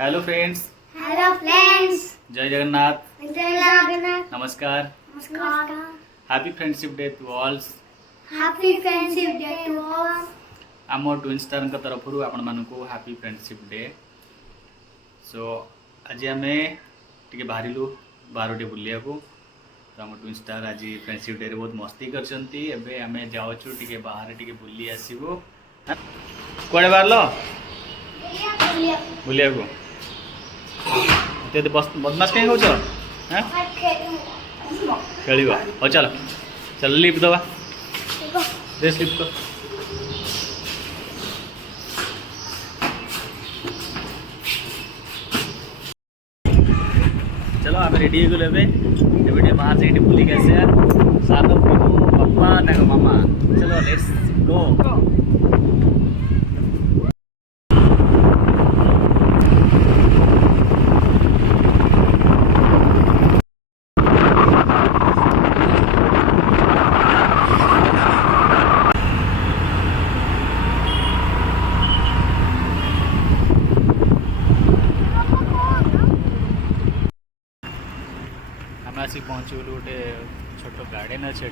Hello friends. Hello friends. जय जगन्नाथ। जय जगन्नाथ। नमस्कार। नमस्कार। Happy friendship day to all. Happy friendship day to all. आम ट्विन स्टार तरफ आपण मानक हैप्पी फ्रेंडशिप डे। सो आज आम टे बाहर बाहर टे बुलिया को तो आम ट्विन स्टार आज फ्रेंडशिप डे बहुत मस्ती कर जाऊँ टे बाहर टे बुली आसबू। कड़े बाहर बुलिया को बदमाश कहीं कौच खेल हो चल चल लिप दवा दे स्लिप कर। चलो आम रेडी हो गए बाहर से बुली के आसे सात पप्पा ना मामा। चलो लेट्स गो। आसिक पहुँचगलु गोटे छोट गार्डन अच्छे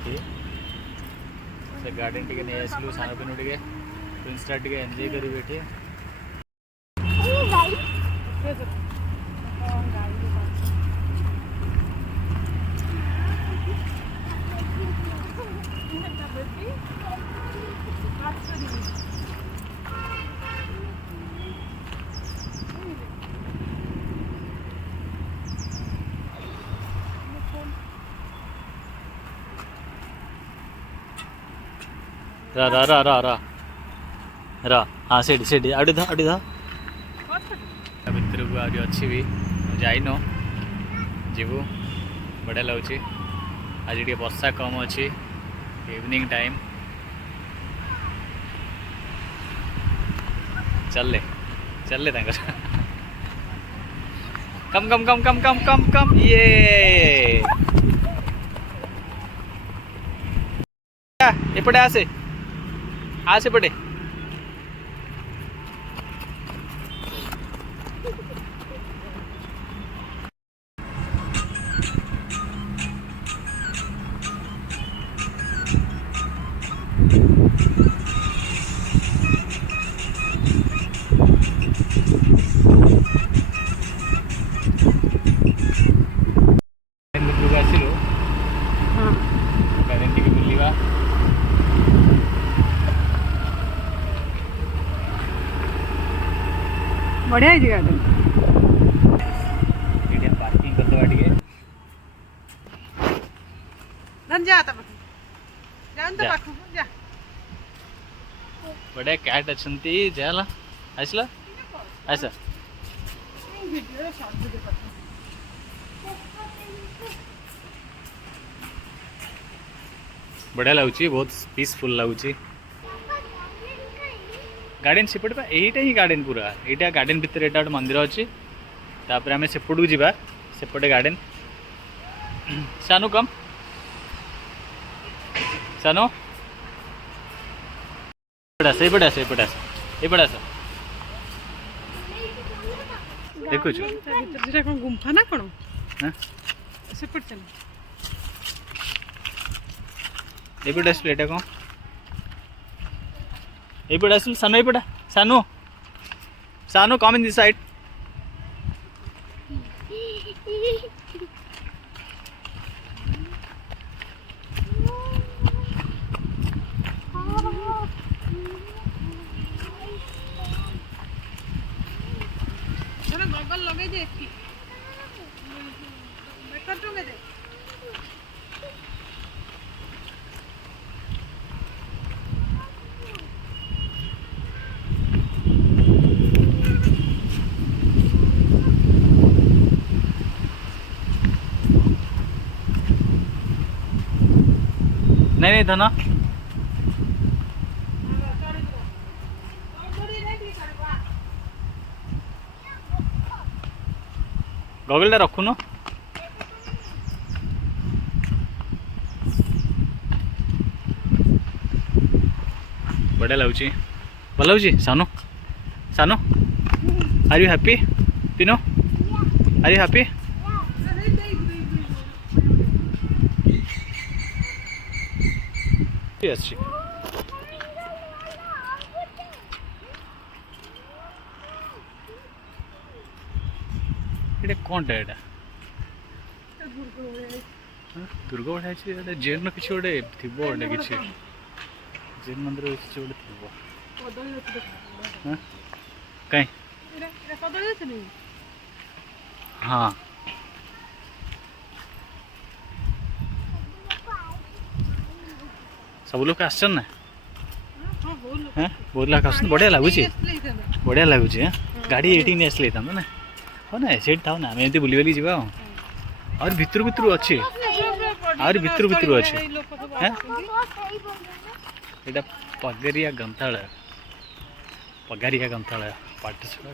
से गार्डन टी नहीं आसलु सान पिन टे ट्विन स्टार टे एंजॉय करेंगे। रा रा रा रा रा रा हाँ से आड़ी था भितर को आज अच्छी भी जाइन जीवु बढ़िया लगुच। आज टे वर्षा कम अच्छी इवनिंग टाइम चलले चलले कम कम कम कम कम कम कम ये एपटे आसे पड़े आसिलु गार्डन टी बुलवा बढ़िया है गार्डन पार्किंग करदवा टे बढ़िया कैट अच्छी जाला आसला आसा बढ़िया लगुच बहुत पीसफुल लगुच। गार्डन सेपटे पा यहीटा ही गार्डन पूरा यहाँ गार्डन भितर यहाँ गोटे मंदिर अच्छी तापर आम सेपट को जावा सेपटे गार्डन सानू कम सानू एपटे आस देखु गुंफा ना कौन सेपट चल एपटे आस एटा कौन एपटे आस सानू एपटा सानू सानू कम इन दिस साइड गगल लगे दे बेकर टंगे दे नहीं धना गगलटा रखुन बढ़िया लगुच भल लगुच सानू सानू आर यू हैप्पी पिनो आर यू हैप्पी अच्छी एटा कौन एटा दुर्ग बढ़ा जेन किसी गोटे थी गोटे किसी जेन मंदिर किसी गोटे थी कहीं हाँ सब लोग आसन ना बहुत लोग आसन बढ़िया लगुच बढ़िया लगुच गाड़ी ये नहीं आसले ना हाँ ना से था ना आम एमती बुली बुली जावा और भितर भितर अच्छे और भितर भितर अच्छे यहाँ पगारिया ग्रंथालय पाठशाला